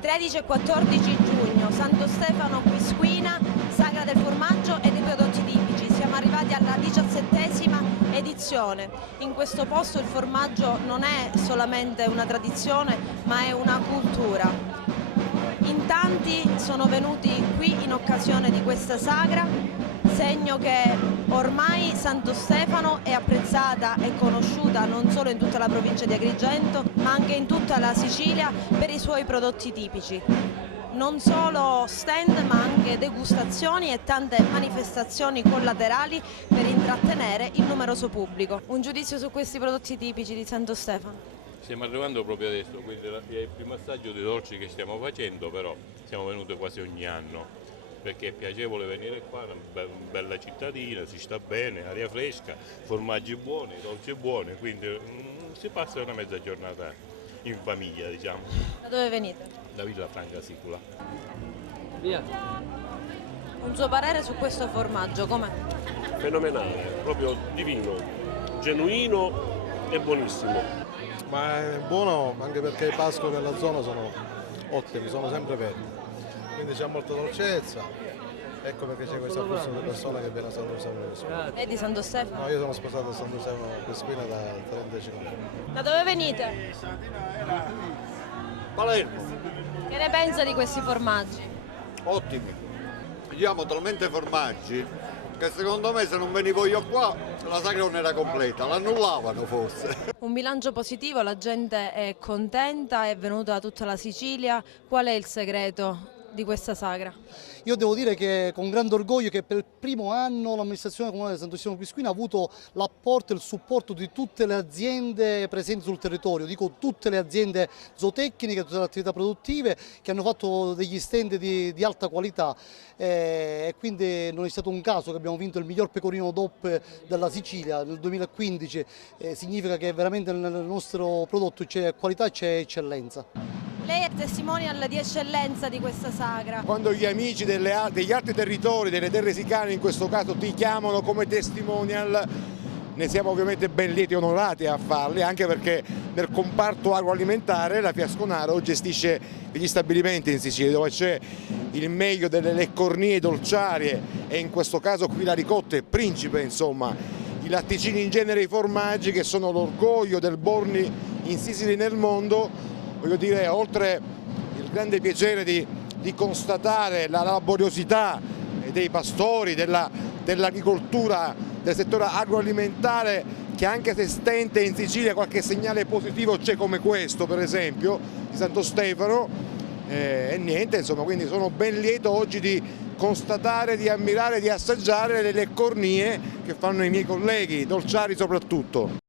13 e 14 giugno, Santo Stefano Quisquina, Sagra del formaggio e dei prodotti tipici. Siamo arrivati alla 17ª edizione. In questo posto il formaggio non è solamente una tradizione, ma è una cultura. In tanti sono venuti qui in occasione di questa sagra, segno che ormai Santo Stefano è apprezzata e conosciuta non solo in tutta la provincia di Agrigento, ma anche in tutta la Sicilia per i suoi prodotti tipici. Non solo stand, ma anche degustazioni e tante manifestazioni collaterali per intrattenere il numeroso pubblico. Un giudizio su questi prodotti tipici di Santo Stefano? Stiamo arrivando proprio adesso, quindi è il primo assaggio dei dolci che stiamo facendo, però siamo venuti quasi ogni anno perché è piacevole venire qua, una bella cittadina, si sta bene, aria fresca, formaggi buoni, dolci buoni, quindi si passa una mezza giornata in famiglia, diciamo. Da dove venite? Da Villafranca Sicula. Via. Un suo parere su questo formaggio, com'è? Fenomenale, proprio divino, genuino e buonissimo. Ma è buono anche perché i pascoli della zona sono ottimi, sono sempre verdi, quindi c'è molta dolcezza, ecco perché c'è questa flusso di persone che viene a Santo Stefano. È di Santo Stefano? No, io sono sposato a Santo Stefano Quisquina da 35 anni. Da dove venite? Palermo, Che ne pensa di questi formaggi? ottimi. Abbiamo talmente formaggi che secondo me se non venivo io qua la sagra non era completa, l'annullavano forse. Un bilancio positivo, la gente è contenta, è venuta da tutta la Sicilia. Qual è il segreto di questa sagra? Io devo dire che con grande orgoglio che per il primo anno l'amministrazione comunale di Santo Stefano Quisquina ha avuto l'apporto e il supporto di tutte le aziende presenti sul territorio, dico tutte le aziende zootecniche, tutte le attività produttive che hanno fatto degli stand di alta qualità e quindi non è stato un caso che abbiamo vinto il miglior pecorino DOP della Sicilia nel 2015, significa che veramente nel nostro prodotto c'è qualità e c'è eccellenza. Lei è testimonial di eccellenza di questa sagra. Quando gli amici degli altri territori, delle terre sicane in questo caso, ti chiamano come testimonial, ne siamo ovviamente ben lieti e onorati a farli, anche perché nel comparto agroalimentare la Fiasconaro gestisce degli stabilimenti in Sicilia dove c'è il meglio delle leccornie dolciarie e in questo caso qui la ricotta è principe, insomma, i latticini in genere, i formaggi che sono l'orgoglio del Borni in Sicilia e nel mondo. Voglio dire, oltre il grande piacere di constatare la laboriosità dei pastori, dell'agricoltura, del settore agroalimentare, che anche se stente in Sicilia qualche segnale positivo c'è come questo per esempio di Santo Stefano, e niente, insomma, quindi sono ben lieto oggi di constatare, di ammirare, di assaggiare le leccornie che fanno i miei colleghi, dolciari soprattutto.